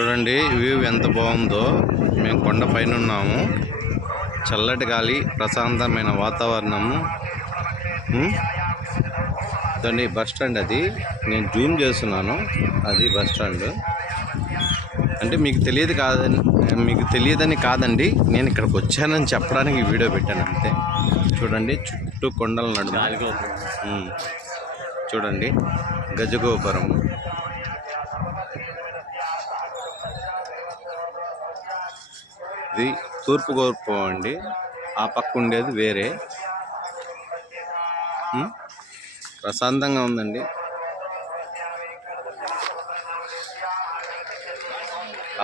చూడండి వ్యూ ఎంత బాగుందో. మేము కొండ పైన ఉన్నాము చల్లటి గాలి ప్రశాంతమైన వాతావరణము. చూడండి బస్ స్టాండ్ అది. నేను జూమ్ చేస్తున్నాను. అది బస్ స్టాండ్. అంటే మీకు తెలియదు కాదని మీకు తెలియదని కాదండి. నేను ఇక్కడికి వచ్చానని చెప్పడానికి ఈ వీడియో పెట్టాను అంతే. చూడండి చుట్టూ కొండల నడుమ. చూడండి గజగోపురం. ఇది తూర్పు గోపురం అండి. ఆ పక్క ఉండేది వేరే. ప్రశాంతంగా ఉందండి.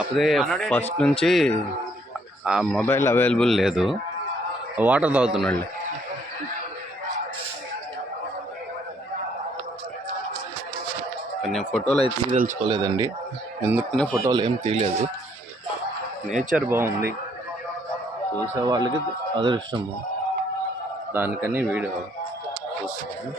అప్పుడే ఫస్ట్ నుంచి ఆ మొబైల్ అవైలబుల్ లేదు. వాటర్ తాగుతున్నాండి. నేను ఫోటోలు అయితే తీయదలుచుకోలేదండి. ఎందుకనే ఫోటోలు ఏం తీయలేదు. నేచర్ బాగుంది. చూసే వాళ్ళకి అదృష్టము. దానికని వీడియో చూస్తాను.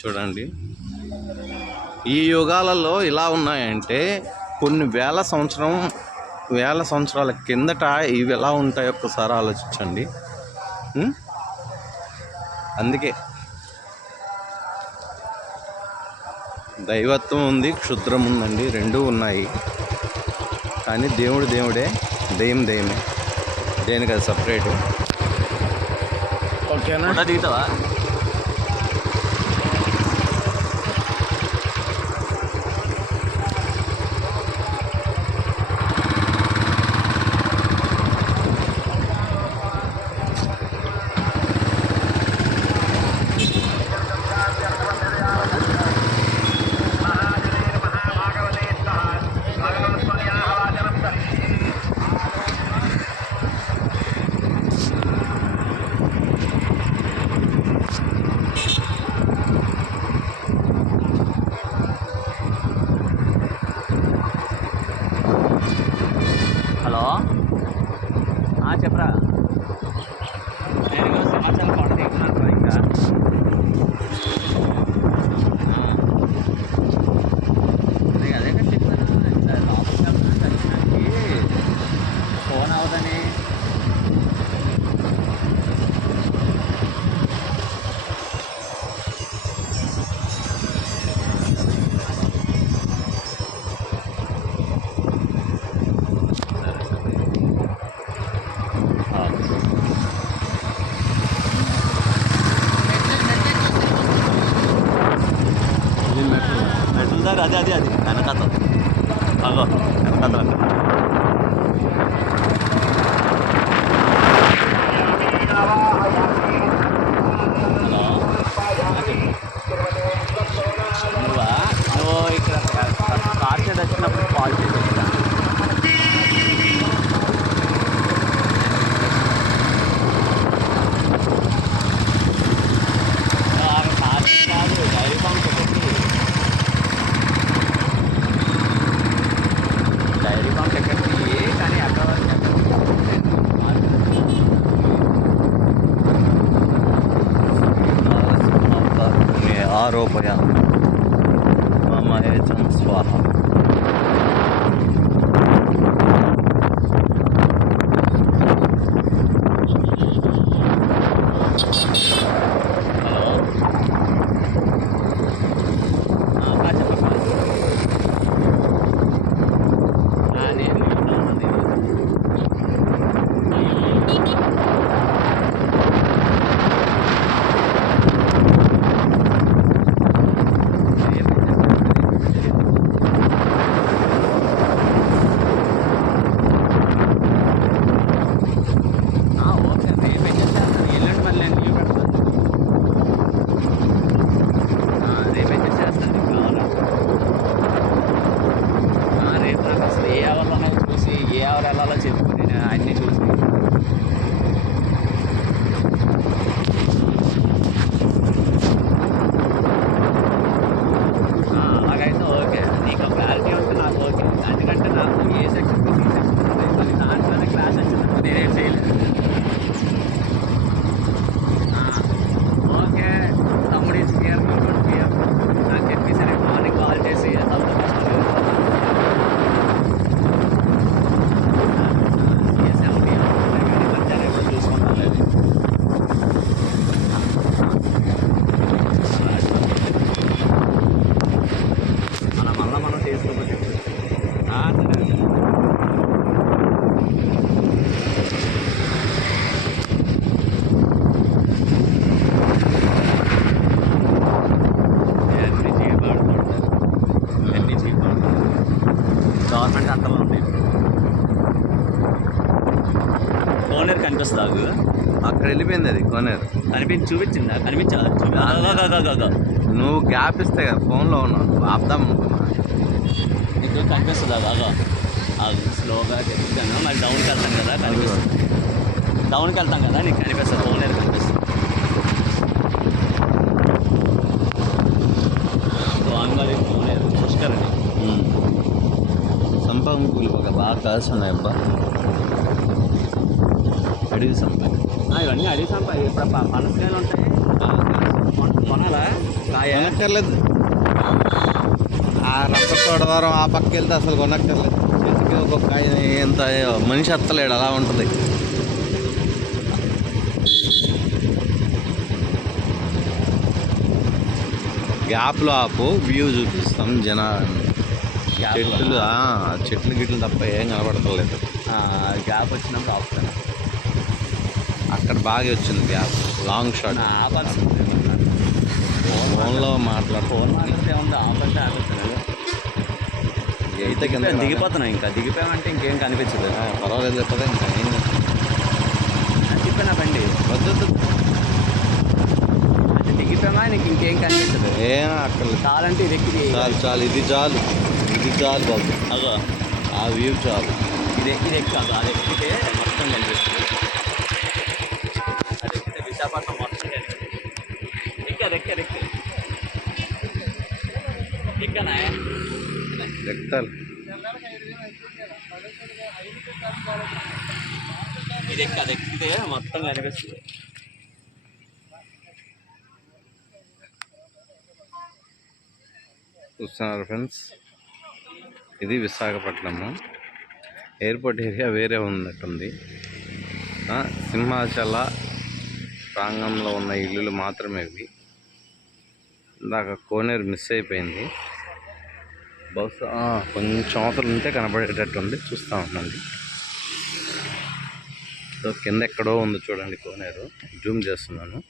చూడండి. ఈ యుగాలలో ఇలా ఉన్నాయంటే కొన్ని వేల సంవత్సరం వేల సంవత్సరాల కిందట ఇవి ఎలా ఉంటాయో ఒక్కసారి ఆలోచించండి. అందుకే. దైవత్వం ఉంది క్షుద్రం ఉందండి రెండూ ఉన్నాయి. కానీ దేవుడు దేవుడే దెయ్యం దెయ్యమే. దేనికి అది సపరేటు? ఓకేనా? దిగుతావా? హలో. చెప్పరా. అదే అదే అది వెనకాత అగో వెనకాత హలో ఆరోపయ గవర్నమెంట్ అంటలో ఉంటాయి కోనేరు కనిపిస్తుంది అక్కడ వెళ్ళిపోయింది అది కోనేరు. కనిపించి చూపించిందా? కనిపించదా చూపించగా నువ్వు గ్యాప్ ఇస్తే కదా ఫోన్లో ఉన్నావు ఆపుదాం అనుకున్నా. నీకు కనిపిస్తుంది? అగా అది స్లోగా చెప్తాను. మళ్ళీ డౌన్కి వెళ్తాం కదా కనిపిస్తుంది. డౌన్కి వెళ్తాం కదా నీకు కనిపిస్తుంది కోనేరు కనిపిస్తుంది. స్ట్రాంగ్గా కోనేరు పుష్కరణి. పూలు ఒక బాగా కలిసి ఉన్నాయి అబ్బా అడిగి సంపంగి ఇవన్నీ అడిగి సంపా ఇప్పుడు పనసకాయలు ఉంటాయి. కొనాలా? కొనక్కర్లేదు. ఆ రంపచోడవరం ఆ పక్క వెళ్తే అసలు కొనక్కర్లేదు. చెట్టుకి ఒక్కొక్క కాయ ఎంత మనిషి ఎత్తలేడు అలా ఉంటుంది. గ్యాప్లో ఆపు వ్యూ చూపిస్తాం జన చెట్లు చెట్లు గిట్లు తప్ప ఏం కనబడతలేదు. గ్యాప్ వచ్చినప్పుడు ఆపుతాను అక్కడ బాగా వచ్చింది గ్యాప్ లాంగ్ షాట్ ఆపాల్సింది ఫోన్లో మాట్లాడు. ఫోన్ మాట్లాడితే ఏముంది? ఆపంటే ఆపేస్తాను. అయితే కింద దిగిపోతున్నా ఇంకా. దిగిపోయామంటే ఇంకేం కనిపించదు. పర్వాలేదు చెప్పదే ఇంకా ఏం తిప్పినా బండి. వద్దు. వద్దు. అంటే దిగిపోయామా నీకు ఇంకేం కనిపించదు ఏం అక్కర్లేదు కావాలంటే ఇది ఎక్కి చాలు చాలు ఇది చాలు ఇది చాలు బాబు అగో ఆ వ్యూ చాలు ఇది ఇది ఎక్కాదు అది ఎక్కితే మొత్తం కనిపిస్తుంది అది ఎక్కితే విశాఖపట్నం మొత్తం కనిపిస్తుంది ఎక్కారు ఎక్కారు ఎక్కారు ఎక్కనా ఎక్కాలి ఇది ఎక్కాదు ఎక్కితే మొత్తం కనిపిస్తుంది చూస్తున్నారు ఫ్రెండ్స్. ఇది విశాఖపట్నము. ఎయిర్పోర్ట్ ఏరియా వేరే ఉన్నట్టుంది. సింహాచల ప్రాంగణంలో ఉన్న ఇల్లులు మాత్రమే ఇవి. ఇందాక కోనేరు మిస్ అయిపోయింది. బహుశా కొంచెం అవతలు ఉంటే కనబడేటట్టుంది. చూస్తూ ఉండండి. సో కింద ఎక్కడో ఉంది చూడండి కోనేరు. జూమ్ చేస్తున్నాను.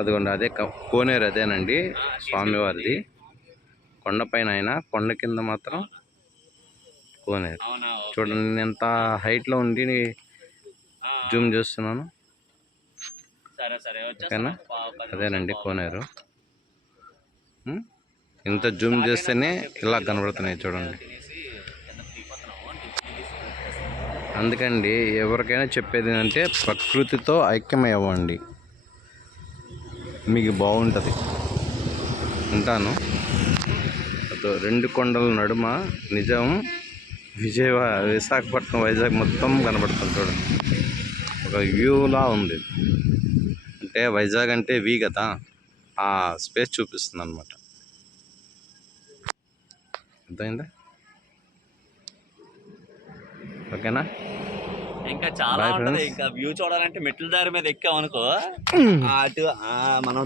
అదిగోండి అదే కోనేరు అదేనండి స్వామివారిది. కొండపైన అయినా కొండ కింద మాత్రం కోనేరు. చూడండి నేను ఎంత హైట్లో ఉండి జూమ్ చేస్తున్నాను. ఓకేనా? అదేనండి కోనేరు? ఇంత జూమ్ చేస్తేనే ఇలా కనబడుతున్నాయి చూడండి. అందుకండి ఎవరికైనా చెప్పేది ఏంటంటే ప్రకృతితో ఐక్యమైవ్వండి మీకు బాగుంటుంది. ఉంటాను. అదో రెండు కొండల నడుమ నిజం విజయవాడ విశాఖపట్నం వైజాగ్ మొత్తం కనబడుతుంది చూడండి. ఒక వ్యూలా ఉంది. అంటే వైజాగ్ అంటే వి కదా? ఆ స్పేస్ చూపిస్తుంది అనమాట అర్థమైందా? ఓకేనా? ఇంకా చాలా ఉంటది. ఇంకా వ్యూ చూడాలంటే మెట్ల దారి మీద ఎక్కాం అనుకో అటు మనం